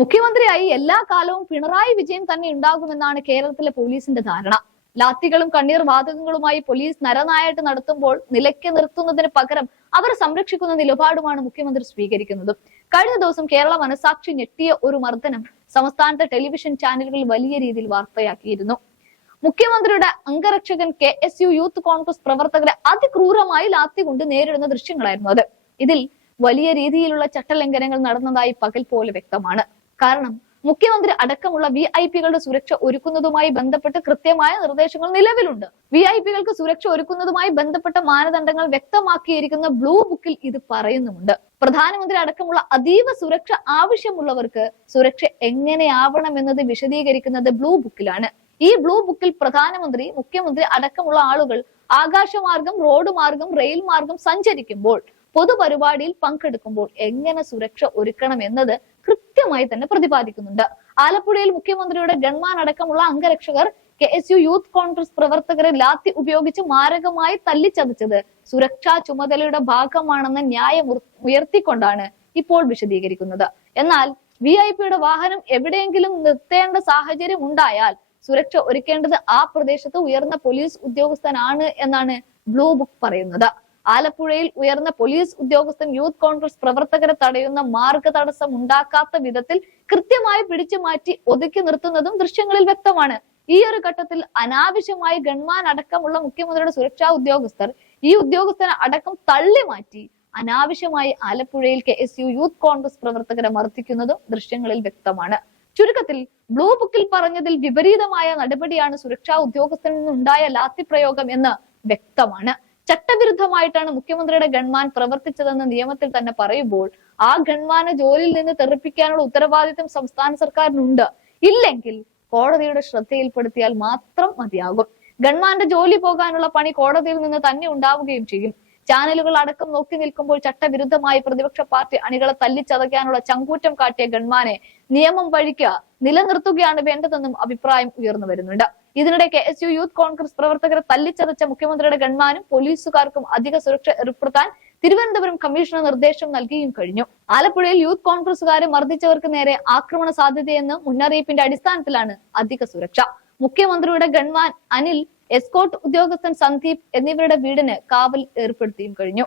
മുഖ്യമന്ത്രിയായി എല്ലാ കാലവും പിണറായി വിജയൻ തന്നെ ഉണ്ടാകുമെന്നാണ് കേരളത്തിലെ പോലീസിന്റെ ധാരണ. ലാത്തികളും കണ്ണീർ വാതകങ്ങളുമായി പോലീസ് നരനായിട്ട് നടത്തുമ്പോൾ നിലയ്ക്ക് നിർത്തുന്നതിന് പകരം അവർ സംരക്ഷിക്കുന്ന നിലപാടുമാണ് മുഖ്യമന്ത്രി സ്വീകരിക്കുന്നത്. കഴിഞ്ഞ ദിവസം കേരള മനസാക്ഷി ഞെട്ടിയ ഒരു മർദ്ദനം സംസ്ഥാനത്തെ ടെലിവിഷൻ ചാനലുകളിൽ വലിയ രീതിയിൽ വാർത്തയാക്കിയിരുന്നു. മുഖ്യമന്ത്രിയുടെ അംഗരക്ഷകൻ K S U youth Congress പ്രവർത്തകരെ അതിക്രൂരമായി ലാത്തി കൊണ്ട് നേരിടുന്ന ദൃശ്യങ്ങളായിരുന്നു അത്. ഇതിൽ വലിയ രീതിയിലുള്ള ചട്ടലംഘനങ്ങൾ നടന്നതായി പകൽ പോലെ വ്യക്തമാണ്. കാരണം മുഖ്യമന്ത്രി അടക്കമുള്ള വി ഐ പികളുടെ സുരക്ഷ ഒരുക്കുന്നതുമായി ബന്ധപ്പെട്ട് കൃത്യമായ നിർദ്ദേശങ്ങൾ നിലവിലുണ്ട്. വി ഐ പികൾക്ക് സുരക്ഷ ഒരുക്കുന്നതുമായി ബന്ധപ്പെട്ട മാനദണ്ഡങ്ങൾ വ്യക്തമാക്കിയിരിക്കുന്ന ബ്ലൂ ബുക്കിൽ ഇത് പറയുന്നുമുണ്ട്. പ്രധാനമന്ത്രി അടക്കമുള്ള അതീവ സുരക്ഷ ആവശ്യമുള്ളവർക്ക് സുരക്ഷ എങ്ങനെയാവണം എന്നത് വിശദീകരിക്കുന്നത് ബ്ലൂ ബുക്കിലാണ് ഈ ബ്ലൂ ബുക്കിൽ പ്രധാനമന്ത്രി മുഖ്യമന്ത്രി അടക്കമുള്ള ആളുകൾ ആകാശമാർഗം റോഡ് മാർഗം റെയിൽ മാർഗം സഞ്ചരിക്കുമ്പോൾ പൊതുപരിപാടിയിൽ പങ്കെടുക്കുമ്പോൾ എങ്ങനെ സുരക്ഷ ഒരുക്കണം എന്നത് കൃത്യമായി തന്നെ പ്രതിപാദിക്കുന്നുണ്ട്. ആലപ്പുഴയിൽ മുഖ്യമന്ത്രിയുടെ ഗൺമാൻ അടക്കമുള്ള അംഗരക്ഷകർ K S U youth Congress പ്രവർത്തകരെ ലാത്തി ഉപയോഗിച്ച് മാരകമായി തല്ലിച്ചതച്ചത് സുരക്ഷാ ചുമതലയുടെ ഭാഗമാണെന്ന ന്യായം ഉയർത്തിക്കൊണ്ടാണ് ഇപ്പോൾ വിശദീകരിക്കുന്നത്. എന്നാൽ വി ഐ പിയുടെ വാഹനം എവിടെയെങ്കിലും നിർത്തേണ്ട സാഹചര്യം ഉണ്ടായാൽ സുരക്ഷ ഒരുക്കേണ്ടത് ആ പ്രദേശത്ത് ഉയർന്ന പോലീസ് ഉദ്യോഗസ്ഥനാണ് എന്നാണ് ബ്ലൂ ബുക്ക് പറയുന്നത്. ആലപ്പുഴയിൽ ഉയർന്ന പോലീസ് ഉദ്യോഗസ്ഥൻ യൂത്ത് കോൺഗ്രസ് പ്രവർത്തകരെ തടയുന്ന മാർഗ തടസ്സം ഉണ്ടാക്കാത്ത വിധത്തിൽ കൃത്യമായി പിടിച്ചു മാറ്റി ഒതുക്കി നിർത്തുന്നതും ദൃശ്യങ്ങളിൽ വ്യക്തമാണ്. ഈ ഒരു ഘട്ടത്തിൽ അനാവശ്യമായി ഗൺമാൻ അടക്കമുള്ള മുഖ്യമന്ത്രിയുടെ സുരക്ഷാ ഉദ്യോഗസ്ഥർ ഈ ഉദ്യോഗസ്ഥനെ അടക്കം തള്ളി മാറ്റി അനാവശ്യമായി ആലപ്പുഴയിൽ K S U youth Congress പ്രവർത്തകരെ മർദ്ദിക്കുന്നതും ദൃശ്യങ്ങളിൽ വ്യക്തമാണ്. ചുരുക്കത്തിൽ ബ്ലൂ ബുക്കിൽ പറഞ്ഞതിൽ വിപരീതമായ നടപടിയാണ് സുരക്ഷാ ഉദ്യോഗസ്ഥനിൽ നിന്നുണ്ടായ ലാത്തി പ്രയോഗം എന്ന് വ്യക്തമാണ്. ചട്ടവിരുദ്ധമായിട്ടാണ് മുഖ്യമന്ത്രിയുടെ ഗൺമാൻ പ്രവർത്തിച്ചതെന്ന് നിയമത്തിൽ തന്നെ പറയുമ്പോൾ ആ ഗൺമാനെ ജോലിയിൽ നിന്ന് തെറിപ്പിക്കാനുള്ള ഉത്തരവാദിത്വം സംസ്ഥാന സർക്കാരിനുണ്ട്. ഇല്ലെങ്കിൽ കോടതിയുടെ ശ്രദ്ധയിൽപ്പെടുത്തിയാൽ മാത്രം മതിയാകും. ഗൺമാന്റെ ജോലി പോകാനുള്ള പണി കോടതിയിൽ നിന്ന് തന്നെ ഉണ്ടാവുകയും ചെയ്യും. ചാനലുകൾ അടക്കം നോക്കി നിൽക്കുമ്പോൾ ചട്ടവിരുദ്ധമായി പ്രതിപക്ഷ പാർട്ടി അണികളെ തല്ലിച്ചതയ്ക്കാനുള്ള ചങ്കൂറ്റം കാട്ടിയ ഗൺമാനെ നിയമം വഴിക്ക് നിലനിർത്തുകയാണ് വേണ്ടതെന്നും അഭിപ്രായം ഉയർന്നു വരുന്നുണ്ട്. ഇതിനിടെ K S U youth Congress പ്രവർത്തകരെ തല്ലിച്ചതച്ച മുഖ്യമന്ത്രിയുടെ ഗൺമാനും പോലീസുകാർക്കും അധിക സുരക്ഷ ഏർപ്പെടുത്താൻ തിരുവനന്തപുരം കമ്മീഷണർ നിർദ്ദേശം നൽകിയും കഴിഞ്ഞു. ആലപ്പുഴയിൽ യൂത്ത് കോൺഗ്രസുകാരെ മർദ്ദിച്ചവർക്ക് നേരെ ആക്രമണ സാധ്യതയെന്ന് മുന്നറിയിപ്പിന്റെ അടിസ്ഥാനത്തിലാണ് അധിക സുരക്ഷ. മുഖ്യമന്ത്രിയുടെ ഗൺമാൻ അനിൽ എസ്കോട്ട് ഉദ്യോഗസ്ഥൻ സന്ദീപ് എന്നിവരുടെ വീടിന് കാവൽ ഏർപ്പെടുത്തിയും കഴിഞ്ഞു.